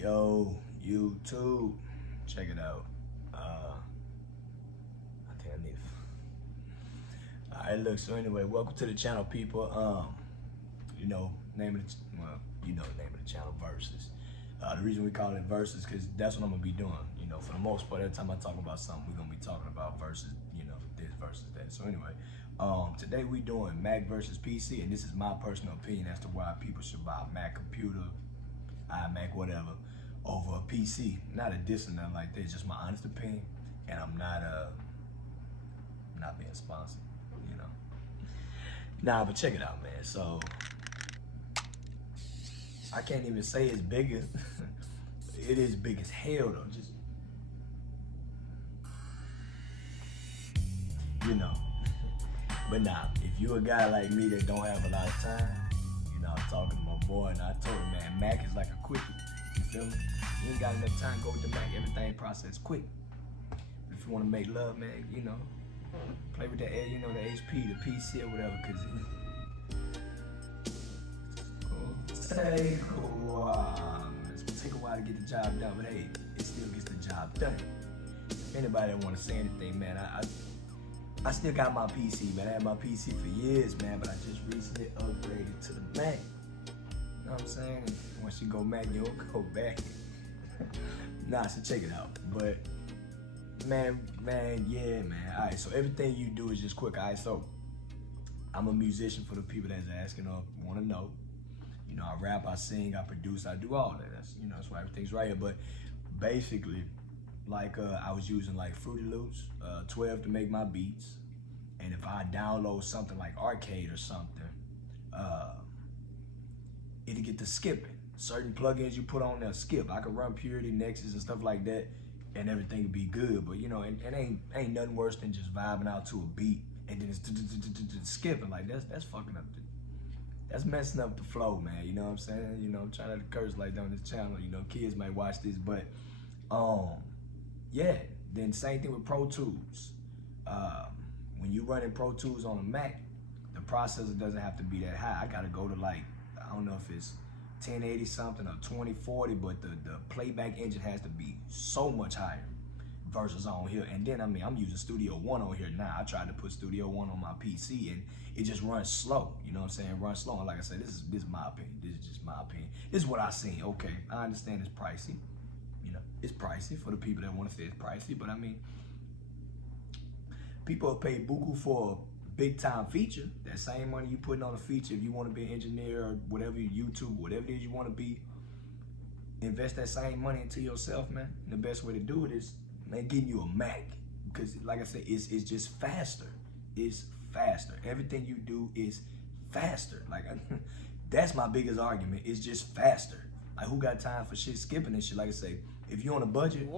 Yo, YouTube, check it out. I think I need. All right, look. So anyway, welcome to the channel, people. Name of the the name of the channel, Versus. The reason we call it Versus because that's what I'm gonna be doing. For the most part, every time I talk about something, we're gonna be talking about versus. This versus that. So anyway, today we doing Mac versus PC, and this is my personal opinion as to why people should buy a Mac computer, iMac, whatever, over a PC. Not a diss or nothing like that. It's just my honest opinion, and I'm not being sponsored. Nah, but check it out, man. So I can't even say it's bigger. It is big as hell though. Just But nah, if you a guy like me that don't have a lot of time, I'm talking to my boy and I told him, man, Mac is like a quickie. You feel me? You ain't got enough time, go with the Mac. Everything processed quick. If you want to make love, man, play with that, the HP, the PC or whatever, cause take a while. It's gonna take a while to get the job done, but hey, it still gets the job done. If anybody don't want to say anything, man, I still got my PC, man. I had my PC for years, man, but I just recently upgraded to the Mac. You know what I'm saying? Once you go Mac, you don't go back. Nah, so check it out. But man, yeah, man. All right, so everything you do is just quick. All right, so I'm a musician for the people that's asking or want to know. I rap, I sing, I produce, I do all that. That's why everything's right here. But basically, like I was using like Fruity Loops, 12 to make my beats. And if I download something like Arcade or something, it'll get to skipping. Certain plugins you put on there skip. I could run Purity, Nexus, and stuff like that, and everything would be good. But it ain't nothing worse than just vibing out to a beat and then it's skipping. Like that's fucking up. That's messing up the flow, man. You know what I'm saying? I'm trying not to curse like that on this channel. Kids might watch this, but yeah. Then same thing with Pro Tools. When you running Pro Tools on a Mac, the processor doesn't have to be that high. I gotta go to like, I don't know if it's 1080 something or 2040, but the playback engine has to be so much higher versus on here. And then I'm using Studio One on here now. I tried to put Studio One on my PC and it just runs slow. You know what I'm saying? Runs slow. And like I said, this is my opinion. This is just my opinion. This is what I seen. Okay, I understand it's pricey. It's pricey for the people that want to say it's pricey, but people pay buku for a big time feature. That same money you putting on a feature, if you want to be an engineer or whatever, YouTube, whatever it is you want to be, invest that same money into yourself, man. And the best way to do it is, man, getting you a Mac. Because like I said, it's just faster. It's faster. Everything you do is faster. Like that's my biggest argument. It's just faster. Like who got time for shit skipping and shit? Like I say, if you're on a budget,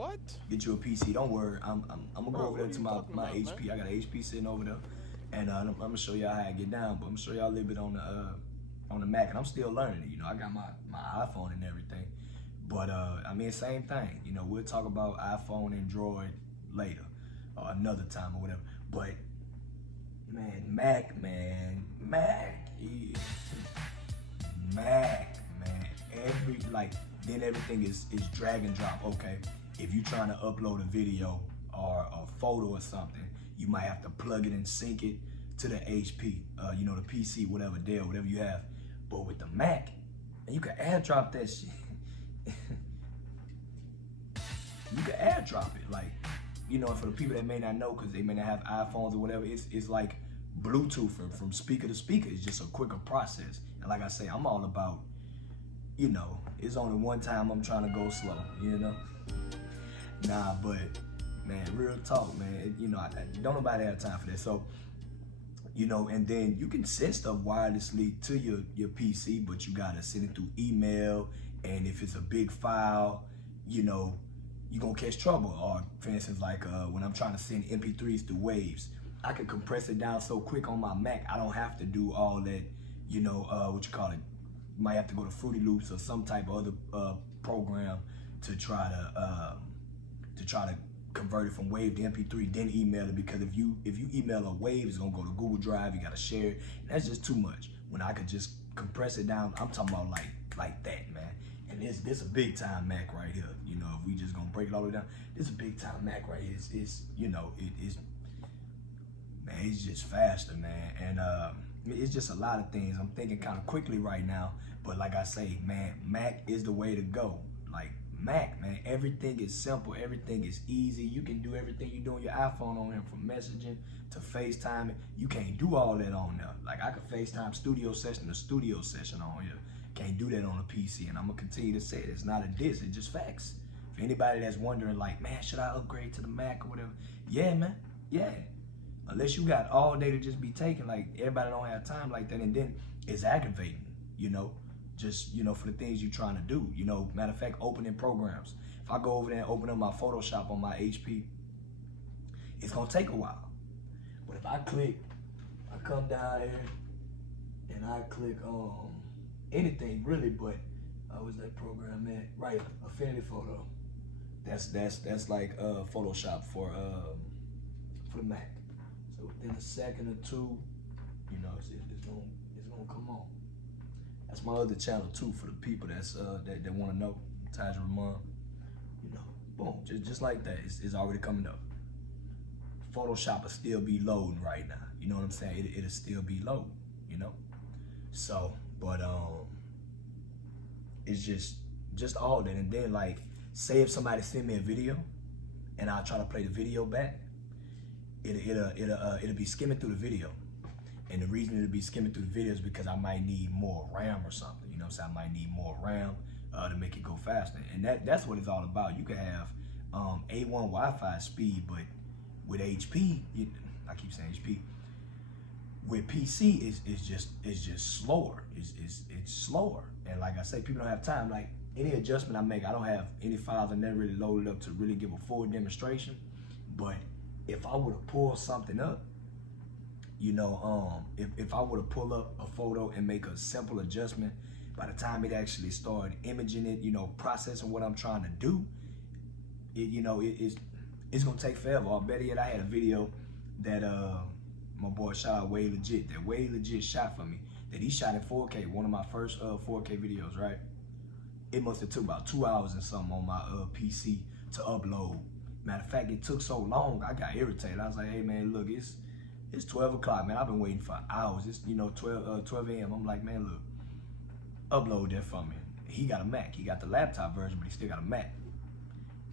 get you a PC. Don't worry, I'm gonna go over there to my HP. Man? I got an HP sitting over there, and I'm gonna show y'all how I get down. But I'm gonna show y'all a little bit on the Mac, and I'm still learning it. I got my iPhone and everything, but same thing. We'll talk about iPhone and Droid later, or another time or whatever. But man, Mac, yeah. Mac, man, then everything is drag and drop. Okay, if you're trying to upload a video or a photo or something, you might have to plug it and sync it to the HP, the PC, whatever, Dell, whatever you have. But with the Mac, and you can airdrop that shit. You can airdrop it, like, for the people that may not know, because they may not have iPhones or whatever, it's like Bluetooth from speaker to speaker. It's just a quicker process. And like I say, I'm all about, it's only one time I'm trying to go slow, Nah, but man, real talk, man, don't nobody have time for that. So, and then you can send stuff wirelessly to your PC, but you gotta send it through email. And if it's a big file, you're gonna catch trouble. Or for instance, like when I'm trying to send MP3s through Waves, I can compress it down so quick on my Mac, I don't have to do all that, you might have to go to Fruity Loops or some type of other program to try to convert it from Wave to MP3, then email it. Because if you email a Wave, it's gonna go to Google Drive. You gotta share it. And that's just too much. When I could just compress it down, I'm talking about like that, man. And and this a big time Mac right here. You know, if we just gonna break it all the way down, this a big time Mac right here. It's you know, it's man, it's just faster, man, and it's just a lot of things. I'm thinking kind of quickly right now, but like I say, man, Mac is the way to go. Like Mac, man, everything is simple, everything is easy. You can do everything you do on your iPhone on here, from messaging to FaceTiming. You can't do all that on there. Like I could FaceTime studio session to studio session on here. Can't do that on a PC, and I'm gonna continue to say it. It's not a diss, it's just facts. For anybody that's wondering, like, man, should I upgrade to the Mac or whatever? Yeah, man, yeah. Unless you got all day to just be taking, like everybody don't have time like that, and then it's aggravating, you know, just, you know, for the things you're trying to do. You know, matter of fact, opening programs. If I go over there and open up my Photoshop on my HP, it's gonna take a while. But if I come down here and I click anything really, but what's that program at? Right, Affinity Photo. That's like Photoshop for the Mac. So within a second or two, you know, it's gonna come on. That's my other channel too, for the people that's that want to know. Taj Rahman, you know, boom, just like that, it's already coming up. Photoshop will still be loading right now. You know what I'm saying? It'll still be loading, you know. So, but it's just all that. And then, like, say if somebody send me a video and I'll try to play the video back, it'll be skimming through the video. And the reason it'll be skimming through the video is because I might need more RAM or something. You know what I'm saying? I might need more RAM to make it go faster. And that's what it's all about. You can have A1 Wi-Fi speed, but with HP, I keep saying HP, with PC it's just slower. It's slower. And like I say, people don't have time. Like any adjustment I make, I don't have any files I never really loaded up to really give a full demonstration. But if I were to pull something up, you know, if I were to pull up a photo and make a simple adjustment, by the time it actually started imaging it, you know, processing what I'm trying to do, it's gonna take forever. Or better yet, I had a video that my boy shout out Wade Legit, that Wade Legit shot for me, that he shot in 4K, one of my first 4K videos, right? It must have took about 2 hours and something on my PC to upload. Matter of fact, it took so long, I got irritated. I was like, hey man, look, it's 12 o'clock, man. I've been waiting for hours. It's, you know, 12 a.m. I'm like, man, look, upload that for me. He got a Mac. He got the laptop version, but he still got a Mac.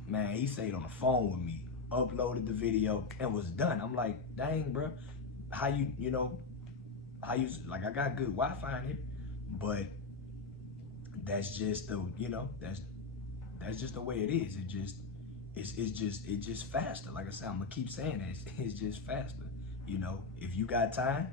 Man, he stayed on the phone with me, uploaded the video, and was done. I'm like, dang, bro, how you like, I got good Wi-Fi in here, but that's just the, you know, that's just the way it is. It's just faster. Like I said, I'm gonna keep saying that. It's just faster. You know, if you got time,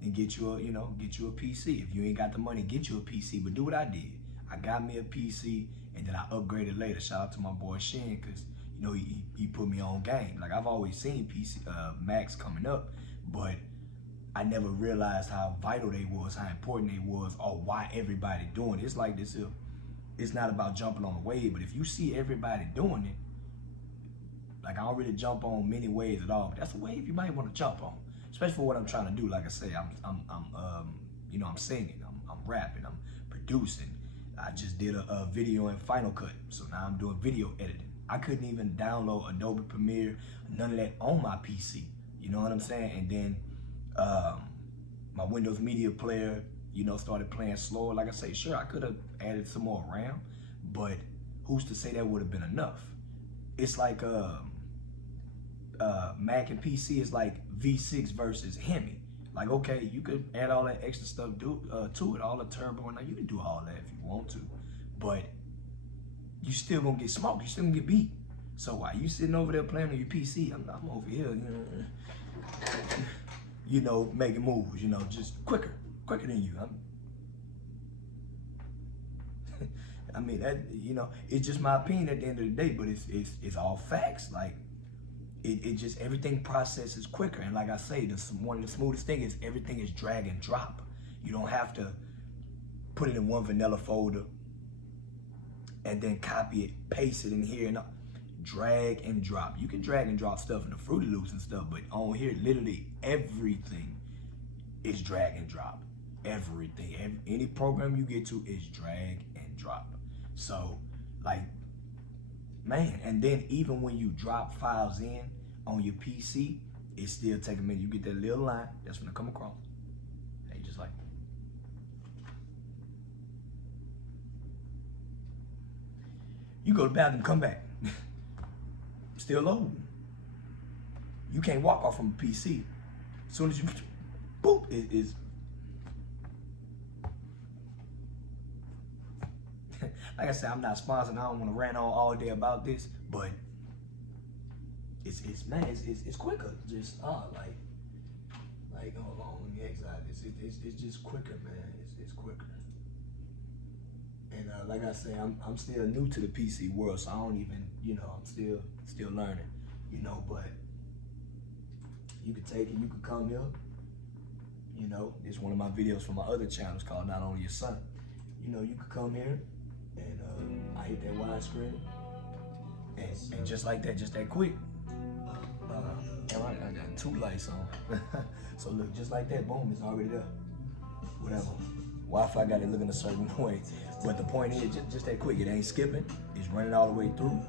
then get you a PC. If you ain't got the money, get you a PC. But do what I did. I got me a PC, and then I upgraded later. Shout out to my boy Shin, because you know he put me on game. Like I've always seen PC Macs coming up, but I never realized how vital they was, how important they was, or why everybody doing it. It's like this. It's not about jumping on the wave, but if you see everybody doing it, like I don't really jump on many waves at all, but that's a wave you might want to jump on, especially for what I'm trying to do. Like I say, I'm you know, I'm singing, I'm rapping, I'm producing. I just did a video in Final Cut, so now I'm doing video editing. I couldn't even download Adobe Premiere, none of that on my PC. You know what I'm saying? And then my Windows Media Player, you know, started playing slower. Like I say, sure, I could have added some more RAM, but who's to say that would have been enough? It's like Mac and PC is like V6 versus Hemi. Like, okay, you could add all that extra stuff to it, all the turbo, and you can do all that if you want to, but you still gonna get smoked. You still gonna get beat. So while you sitting over there playing on your PC, I'm over here, you know, making moves, you know, just quicker than you. I mean, that, you know, it's just my opinion at the end of the day, but it's all facts. Like, it just, everything processes quicker. And like I say, one of the smoothest things is everything is drag and drop. You don't have to put it in one vanilla folder and then copy it, paste it in here, and drag and drop. You can drag and drop stuff in the Fruity Loops and stuff, but on here, literally everything is drag and drop. Everything, any program you get to is drag and drop. So, like, man, and then even when you drop files in on your PC, it still take a minute. You get that little line that's gonna come across. And you just like, you go to the bathroom, come back. Still loading. You can't walk off from a PC. As soon as you, boop, it is. Like I said, I'm not sponsored. I don't want to rant on all day about this, but it's quicker. Just like hold on, let me exit this. It's just quicker, man. It's quicker. And like I say, I'm still new to the PC world, so I don't even, I'm still learning, but you could take it, you could come here, this is one of my videos from my other channels called Not Only Your Son. You could come here and I hit that widescreen and just like that, just that quick. I got 2 lights on. So look, just like that, boom, it's already there. Whatever. Wi-Fi got it looking a certain way. But the point is, just that quick. It ain't skipping. It's running all the way through.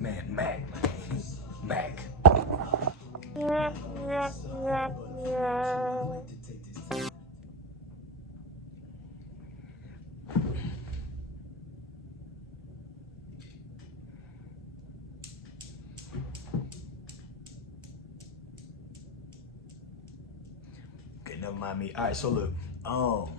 Man, Mac. Okay, never mind me. All right, so look, all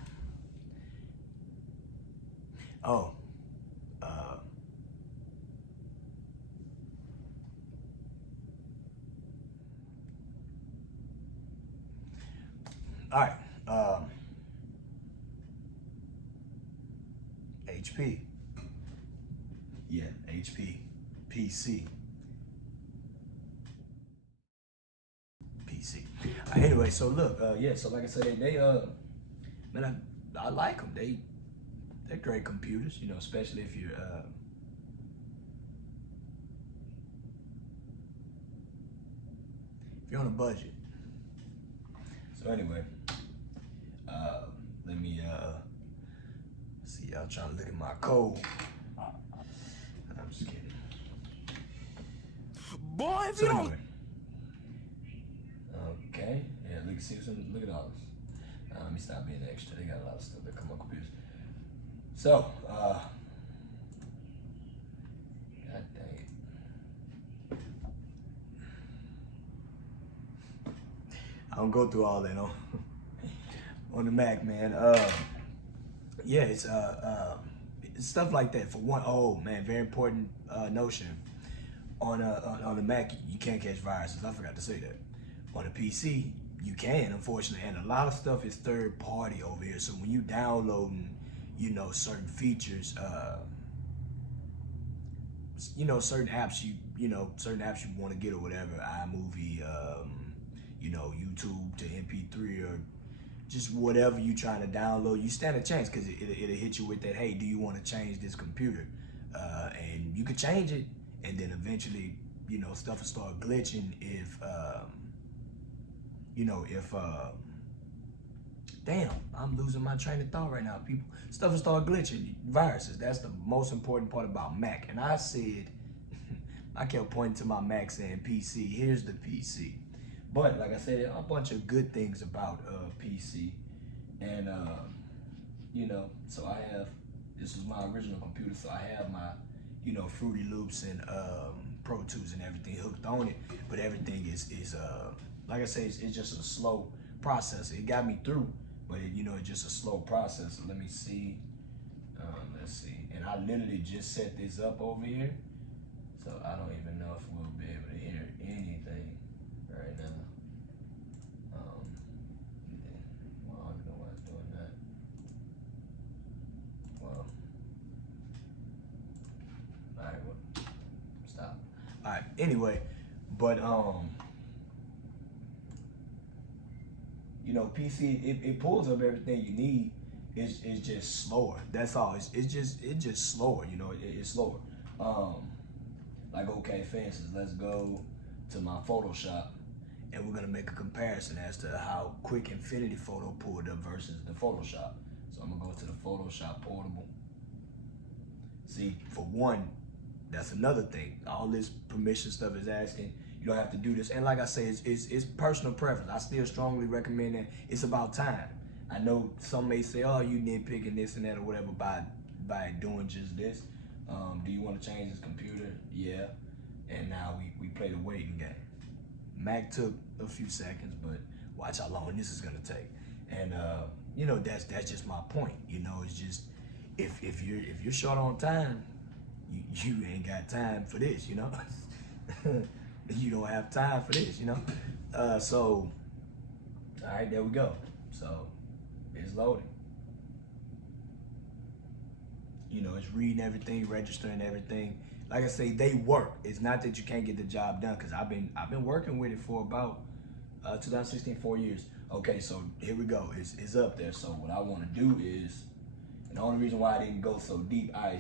right, HP, yeah, HP, PC. Anyway, so look, yeah, so like I said, they man, I like them. They're great computers, especially if you're on a budget. So anyway, let me see, y'all trying to look at my code. I'm just kidding. Boy, if So you don't. anyway. Okay, yeah, look at all this. Let me stop being extra. They got a lot of stuff that come on computers. So, God dang it. I don't go through all that on the Mac, man. Yeah, it's stuff like that. For one, oh man, very important notion. On the Mac, you can't catch viruses. I forgot to say that. On the PC, you can, unfortunately, and a lot of stuff is third party over here. So when you downloading, certain features, certain apps certain apps you want to get or whatever, iMovie, YouTube to MP3 or just whatever you trying to download, you stand a chance because it'll hit you with that, hey, do you want to change this computer? And you could change it, and then eventually, stuff will start glitching if damn, I'm losing my train of thought right now, people. Stuff will start glitching, viruses. That's the most important part about Mac. And I said, I kept pointing to my Mac saying PC, here's the PC. But like I said, there are a bunch of good things about PC. And, so I have, this was my original computer, so I have my, Fruity Loops and Pro Tools and everything hooked on it. But everything is like I say, it's just a slow process. It got me through, but it's just a slow process. So let me see. Let's see. And I literally just set this up over here, so I don't even know if we'll be able to hear anything right now. Well, I don't know why it's doing that. Well, all right. Well, stop. All right. Anyway, but PC, it pulls up everything you need. It's just slower. That's all. It's just slower. It's slower. Like, okay, for instance, let's go to my Photoshop, and we're gonna make a comparison as to how quick Infinity Photo pulled up versus the Photoshop. So I'm gonna go to the Photoshop portable. See, for one, that's another thing. All this permission stuff is asking. You don't have to do this. And like I say, it's personal preference. I still strongly recommend that. It's about time. I know some may say, oh, you nitpicking this and that or whatever by doing just this. Do you want to change this computer? Yeah. And now we play the waiting game. Mac took a few seconds, but watch how long this is gonna take. And you know, that's just my point. You know, it's just if you're short on time, you ain't got time for this, you know. You don't have time for this, you know. So all right, there we go. So it's loading. You know, it's reading everything, registering everything. Like I say, they work. It's not that you can't get the job done, because I've been working with it for about 2016, 4 years. Okay, so here we go. It's up there. So what I want to do is, and the only reason why I didn't go so deep, I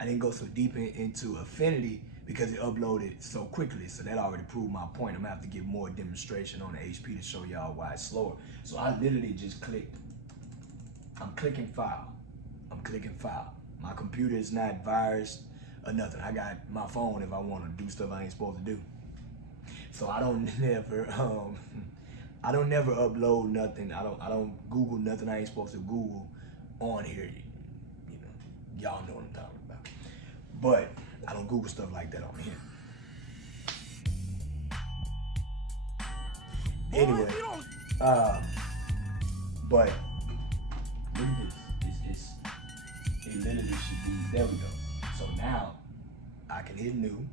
didn't go so deep into Affinity, because it uploaded so quickly. So that already proved my point. I'm gonna have to give more demonstration on the HP to show y'all why it's slower. So I literally just clicked. I'm clicking file. I'm clicking file. My computer is not virused or nothing. I got my phone if I want to do stuff I ain't supposed to do. So I don't never upload nothing. I don't Google nothing I ain't supposed to Google on here. You know, y'all know what I'm talking about. But I don't Google stuff like that on here. Anyway, but look at this. It literally should be, there we go. So now I can hit new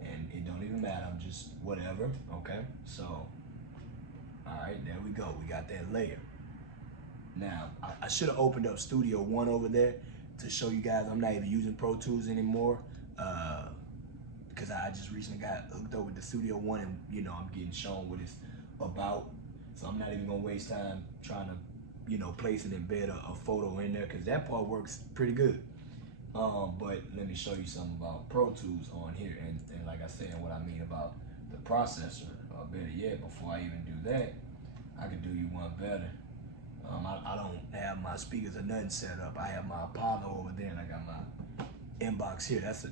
and it don't even matter. I'm just whatever. Okay. So, all right, there we go. We got that layer. Now I should have opened up Studio One over there to show you guys I'm not even using Pro Tools anymore. Because I just recently got hooked up with the Studio One, and you know, I'm getting shown what it's about. So I'm not even gonna waste time trying to, you know, place and embed a photo in there, because that part works pretty good. But let me show you something about Pro Tools on here, and like I said, what I mean about the processor, or better yet, before I even do that, I can do you one better. I don't have my speakers or nothing set up. I have my Apollo over there, and I got my inbox here. That's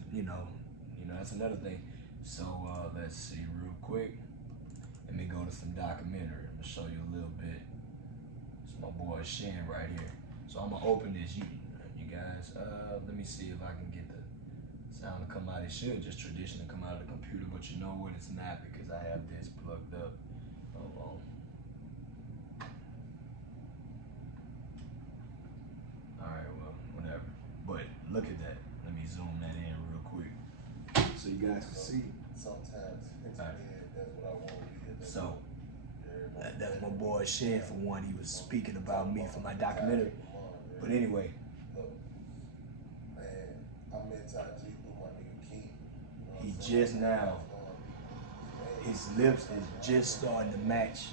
that's another thing. So let's see real quick. Let me go to some documentary. I'm gonna show you a little bit. It's my boy Shin right here. So I'm gonna open this. You guys, let me see if I can get the sound to come out. It should just traditionally come out of the computer, but you know what? It's not, because I have this plugged up. Hold on. All right, well, whatever. But look at that. Let me zoom that in real quick so you guys can see. Sometimes that's what I want to be. So that's my boy Shin for one. He was speaking about me for my documentary. But anyway. Man, I met Ty G through my nigga King. He just now, his lips is just starting to match.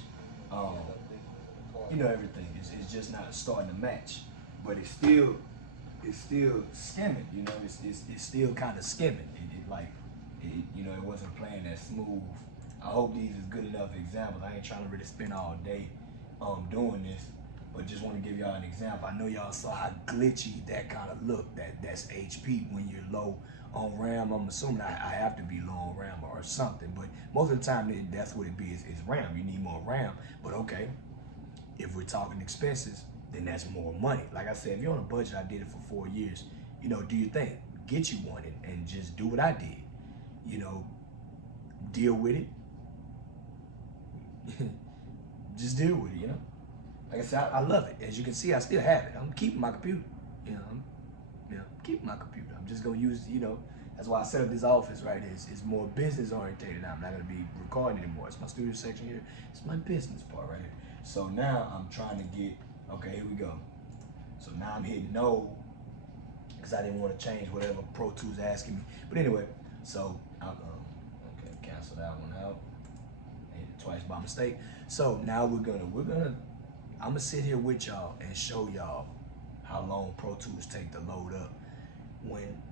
You know, everything. It's just not starting to match. But it's still skimming, you know, it's still kind of skimming. You know, it wasn't playing that smooth. I hope these is good enough examples. I ain't trying to really spend all day doing this, but just want to give y'all an example. I know y'all saw how glitchy that kind of look. That's HP when you're low on RAM. I'm assuming I have to be low on RAM or something, but most of the time that's what it be, is RAM. You need more RAM, but okay, if we're talking expenses, then that's more money. Like I said, if you're on a budget, I did it for 4 years, you know, do your thing. Get you one and just do what I did. You know, deal with it. Just deal with it, you know. Like I said, I love it. As you can see, I still have it. I'm keeping my computer. You know, I'm keeping my computer. I'm just gonna use, you know, that's why I set up this office right here. It's more business oriented now. I'm not gonna be recording anymore. It's my studio section here. It's my business part right here. So now I'm trying to get, okay, here we go. So now I'm hitting no, because I didn't want to change whatever Pro Tools asking me. But anyway, so I'm okay, cancel that one out. I hit it twice by mistake. So now I'm gonna sit here with y'all and show y'all how long Pro Tools take to load up. When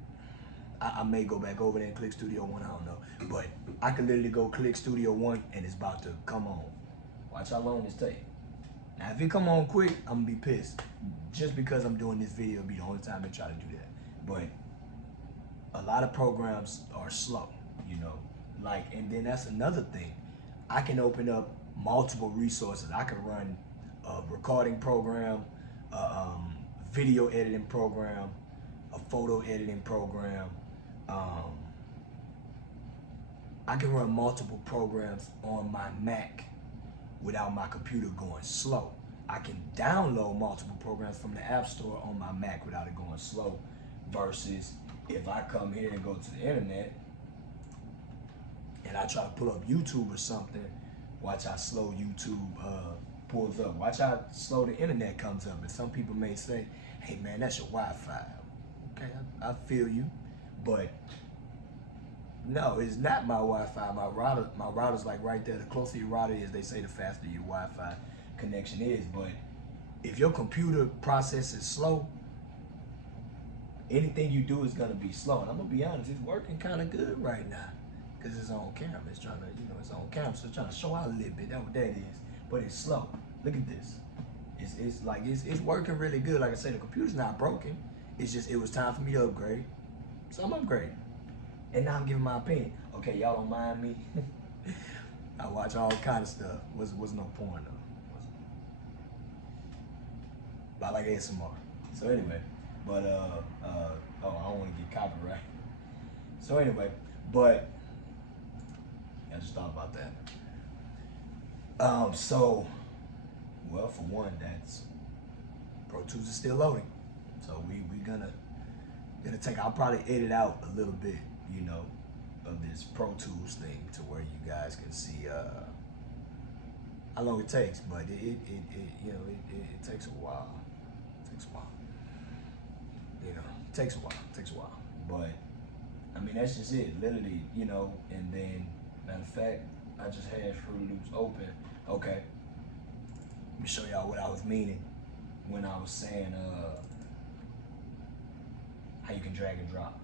I may go back over there and click Studio One, I don't know. But I can literally go click Studio One and it's about to come on. Watch how long this take. Now, if it come on quick, I'm gonna be pissed. Just because I'm doing this video, it'll be the only time they try to do that. But a lot of programs are slow, you know. Like, and then that's another thing. I can open up multiple resources. I can run a recording program, a video editing program, a photo editing program. I can run multiple programs on my Mac without my computer going slow. I can download multiple programs from the App Store on my Mac without it going slow, versus if I come here and go to the internet and I try to pull up YouTube or something, watch how slow YouTube pulls up. Watch how slow the internet comes up. And some people may say, hey man, that's your Wi-Fi. Okay, I feel you, but no, it's not my Wi-Fi. My router's like right there. The closer your router is, they say the faster your Wi-Fi connection is. But if your computer process is slow, anything you do is gonna be slow. And I'm gonna be honest, it's working kind of good right now because it's on camera. It's trying to, it's on camera, so it's trying to show out a little bit. That's what that is. But it's slow. Look at this. It's working really good. Like I said, the computer's not broken. It's just it was time for me to upgrade, so I'm upgrading. And now I'm giving my opinion. Okay, y'all don't mind me. I watch all kind of stuff. Was no porn though. But I like ASMR. So anyway, but oh, I don't want to get copyright. So anyway, but I just thought about that. So, well, for one, that's Pro Tools is still loading. So we gonna take. I'll probably edit out a little bit, of this Pro Tools thing to where you guys can see how long it takes. But it takes a while. It takes a while. It takes a while. It takes a while. But I mean, that's just it, literally. And then matter of fact, I just had Fruit Loops open. Okay. Let me show y'all what I was meaning when I was saying how you can drag and drop.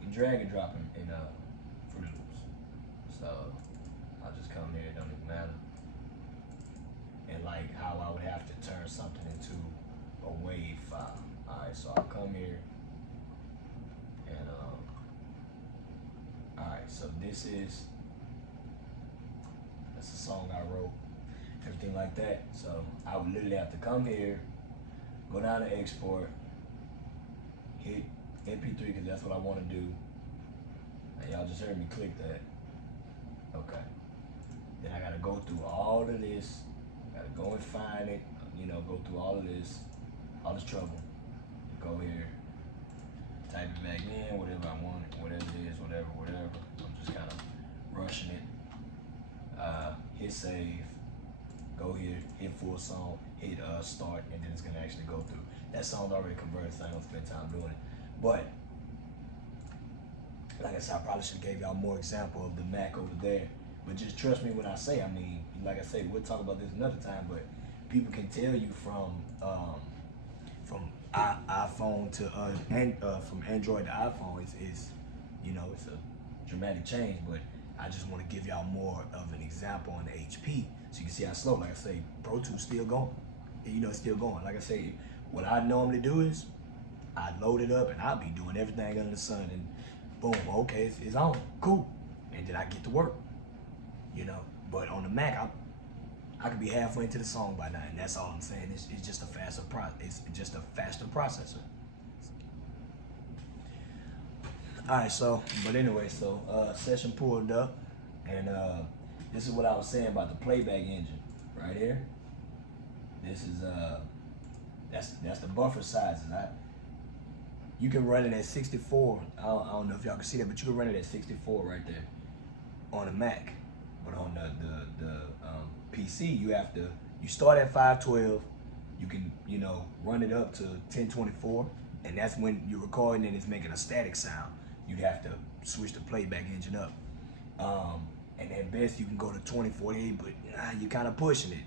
You can drag and drop in Fruit Loops. So I'll just come here, it don't even matter. And like how I would have to turn something into a wave file. Alright, so I'll come here and alright, so that's a song I wrote, everything like that. So I would literally have to come here, go down to export, hit MP3 because that's what I want to do. And y'all just heard me click that. Okay. Then I gotta go through all of this. Gotta go and find it. Go through all of this, all this trouble. Go here, type it back in, whatever I want, whatever it is, whatever. I'm just kind of rushing it. Hit save. Go here, hit full song, hit start, and then it's gonna actually go through. That song's already converted, so I don't spend time doing it. But like I said, I probably should have gave y'all more example of the Mac over there. But just trust me when I say, like I say, we'll talk about this another time, but people can tell you from iPhone to from Android to iPhone is it's a dramatic change. But I just want to give y'all more of an example on the HP, so you can see how slow. Like I say, Pro Tools still going. It's still going. Like I say, what I normally do is I load it up and I'll be doing everything under the sun, and boom, okay, it's on, cool, and then I get to work. But on the Mac, I could be halfway into the song by now, and that's all I'm saying. It's just a faster processor. All right, but anyway, session pulled up, and this is what I was saying about the playback engine right here. This is that's the buffer sizes. You can run it at 64. I don't know if y'all can see that, but you can run it at 64 right there on a Mac. But on the PC, you start at 512. You can run it up to 1024, and that's when you're recording and it's making a static sound. You'd have to switch the playback engine up. And at best you can go to 2048, but you're kind of pushing it,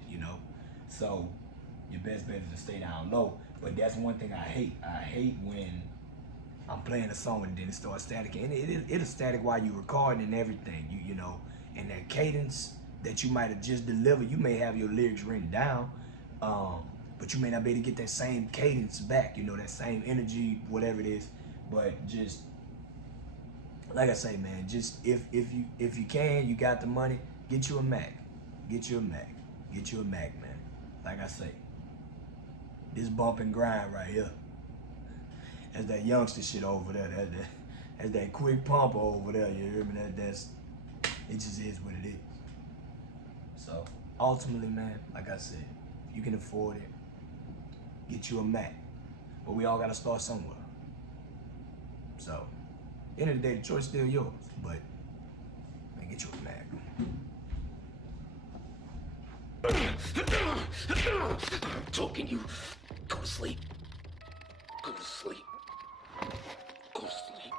So your best bet is to stay down low. But that's one thing I hate. I hate when I'm playing a song and then it starts static, and it'll static while you're recording and everything. And that cadence that you might have just delivered. You may have your lyrics written down, but you may not be able to get that same cadence back, you know, that same energy, whatever it is. But just like I say, man, just if you can, you got the money, get you a Mac. Get you a Mac. Get you a Mac, man. Like I say, this bump and grind right here. That's that youngster shit over there. That's that quick pump over there. You hear me? That's it. Just is what it is. So ultimately, man, like I said, if you can afford it, get you a Mac. But we all gotta start somewhere. So at the end of the day, the choice is still yours. But man, get you a Mac. I'm talking you. Go to sleep. Go to sleep. Go to sleep.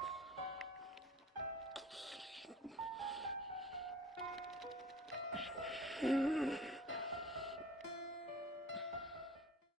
Go to sleep.